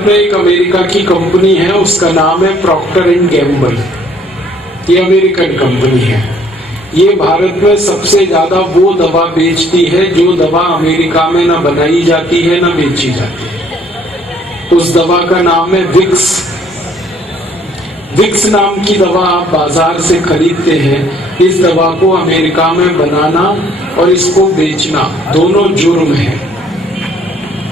भारत में एक अमेरिका की कंपनी है, उसका नाम है प्रॉक्टर एंड गैम्बल। ये अमेरिकन कंपनी है। ये भारत में सबसे ज्यादा वो दवा बेचती है जो दवा अमेरिका में ना बनाई जाती है ना बेची जाती है। उस दवा का नाम है विक्स। विक्स नाम की दवा आप बाजार से खरीदते हैं। इस दवा को अमेरिका में बनाना और इसको बेचना दोनों जुर्म है।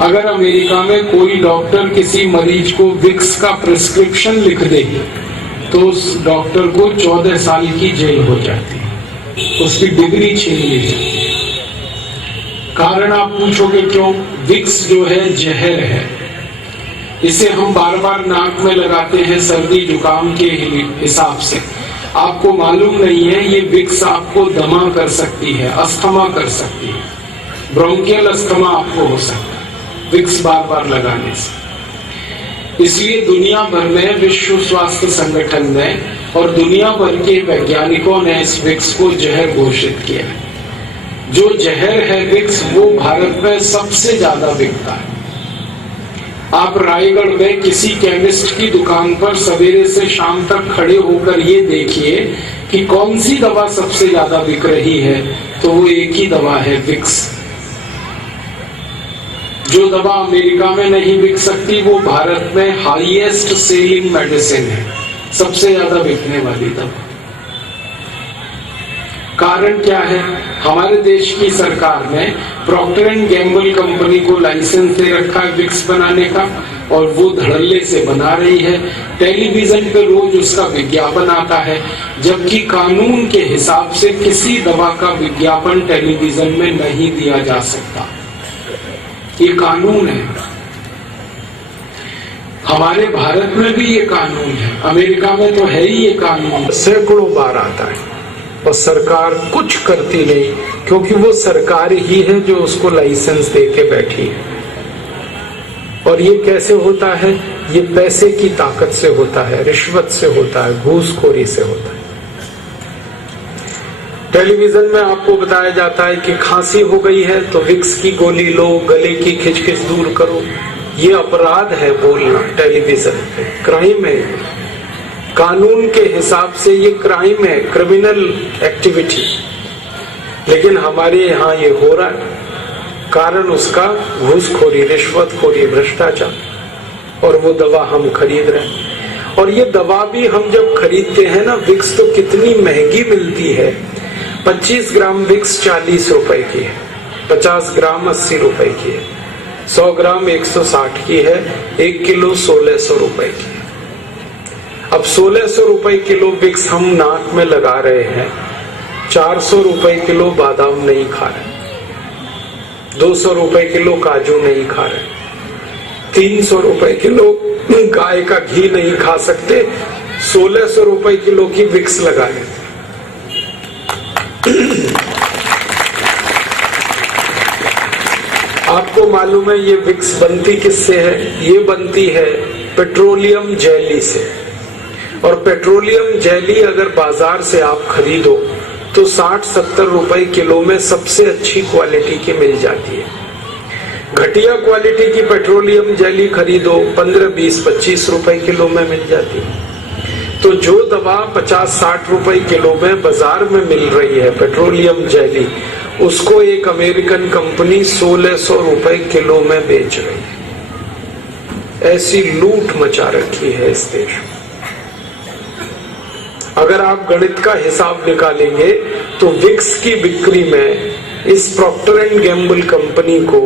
अगर अमेरिका में कोई डॉक्टर किसी मरीज को विक्स का प्रिस्क्रिप्शन लिख दे तो उस डॉक्टर को 14 साल की जेल हो जाती है, उसकी डिग्री छीन ली जाती है। कारण आप पूछोगे क्यों? विक्स जो है जहर है। इसे हम बार बार नाक में लगाते हैं सर्दी जुकाम के हिसाब से। आपको मालूम नहीं है ये विक्स आपको दमा कर सकती है, अस्थमा कर सकती है, ब्रोंकियल अस्थमा आपको हो सकता है विक्स बार बार लगाने से। इसलिए दुनिया भर में विश्व स्वास्थ्य संगठन ने और दुनिया भर के वैज्ञानिकों ने इस विक्स को जहर घोषित किया है। जो जहर है विक्स वो भारत में सबसे ज्यादा बिकता है। आप रायगढ़ में किसी केमिस्ट की दुकान पर सवेरे से शाम तक खड़े होकर ये देखिए कि कौन सी दवा सबसे ज्यादा बिक रही है, तो वो एक ही दवा है, विक्स। जो दवा अमेरिका में नहीं बिक सकती वो भारत में हाईएस्ट सेलिंग मेडिसिन है, सबसे ज्यादा बिकने वाली दवा। कारण क्या है? हमारे देश की सरकार ने प्रॉक्टर एंड गैम्बल कंपनी को लाइसेंस दे रखा है विक्स बनाने का, और वो धड़ल्ले से बना रही है। टेलीविजन पे रोज उसका विज्ञापन आता है, जबकि कानून के हिसाब से किसी दवा का विज्ञापन टेलीविजन में नहीं दिया जा सकता। ये कानून है। हमारे भारत में भी ये कानून है, अमेरिका में तो है ही ये कानून। सैकड़ों बार आता है और सरकार कुछ करती नहीं, क्योंकि वो सरकार ही है जो उसको लाइसेंस दे के बैठी है। और ये कैसे होता है? ये पैसे की ताकत से होता है, रिश्वत से होता है, घूसखोरी से होता है। टेलीविजन में आपको बताया जाता है कि खांसी हो गई है तो विक्स की गोली लो, गले की खिचखिच दूर करो। ये अपराध है बोलना टेलीविजन पे, क्राइम है। कानून के हिसाब से ये क्राइम है, क्रिमिनल एक्टिविटी। लेकिन हमारे यहाँ ये हो रहा है, कारण उसका घूसखोरी, रिश्वतखोरी, भ्रष्टाचार। और वो दवा हम खरीद रहे हैं। और ये दवा भी हम जब खरीदते हैं ना, विक्स तो कितनी महंगी मिलती है। 25 ग्राम विक्स 40 रुपए की है, 50 ग्राम 80 रुपए की है, 100 ग्राम 160 की है, 1 किलो 1600 रुपए की है। अब 1600 रुपए किलो विक्स हम नाक में लगा रहे हैं, 400 रुपए किलो बादाम नहीं खा रहे, 200 रुपए किलो काजू नहीं खा रहे, 300 रुपए किलो गाय का घी नहीं खा सकते, 1600 रुपए किलो की विक्स लगा लेते। आपको मालूम है ये विक्स बनती किससे है? ये बनती है पेट्रोलियम जेली से। और पेट्रोलियम जेली अगर बाजार से आप खरीदो तो 60-70 रुपए किलो में सबसे अच्छी क्वालिटी की मिल जाती है। घटिया क्वालिटी की पेट्रोलियम जेली खरीदो 15-20-25 रुपए किलो में मिल जाती है। तो जो दवा 50-60 रुपए किलो में बाजार में मिल रही है पेट्रोलियम जेली, उसको एक अमेरिकन कंपनी 1600 रुपए किलो में बेच रही है। ऐसी लूट मचा रखी है इस देश में। अगर आप गणित का हिसाब निकालेंगे तो विक्स की बिक्री में इस प्रॉक्टर एंड गैम्बल कंपनी को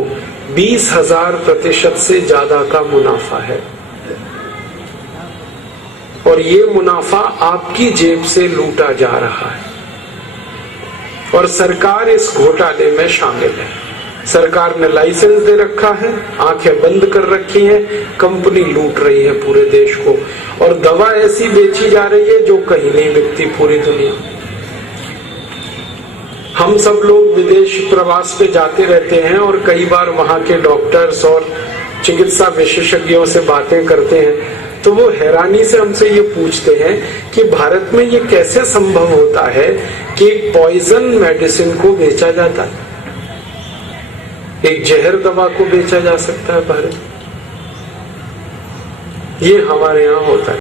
20,000% से ज्यादा का मुनाफा है। और ये मुनाफा आपकी जेब से लूटा जा रहा है। और सरकार इस घोटाले में शामिल है। सरकार ने लाइसेंस दे रखा है, आंखें बंद कर रखी हैं, कंपनी लूट रही है पूरे देश को। और दवा ऐसी बेची जा रही है जो कहीं नहीं बिकती पूरी दुनिया। हम सब लोग विदेश प्रवास पे जाते रहते हैं और कई बार वहां के डॉक्टर्स और चिकित्सा विशेषज्ञों से बातें करते हैं, तो वो हैरानी से हमसे ये पूछते हैं कि भारत में ये कैसे संभव होता है कि एक पॉइजन मेडिसिन को बेचा जाता है, एक जहर दवा को बेचा जा सकता है भारत। ये हमारे यहाँ होता है।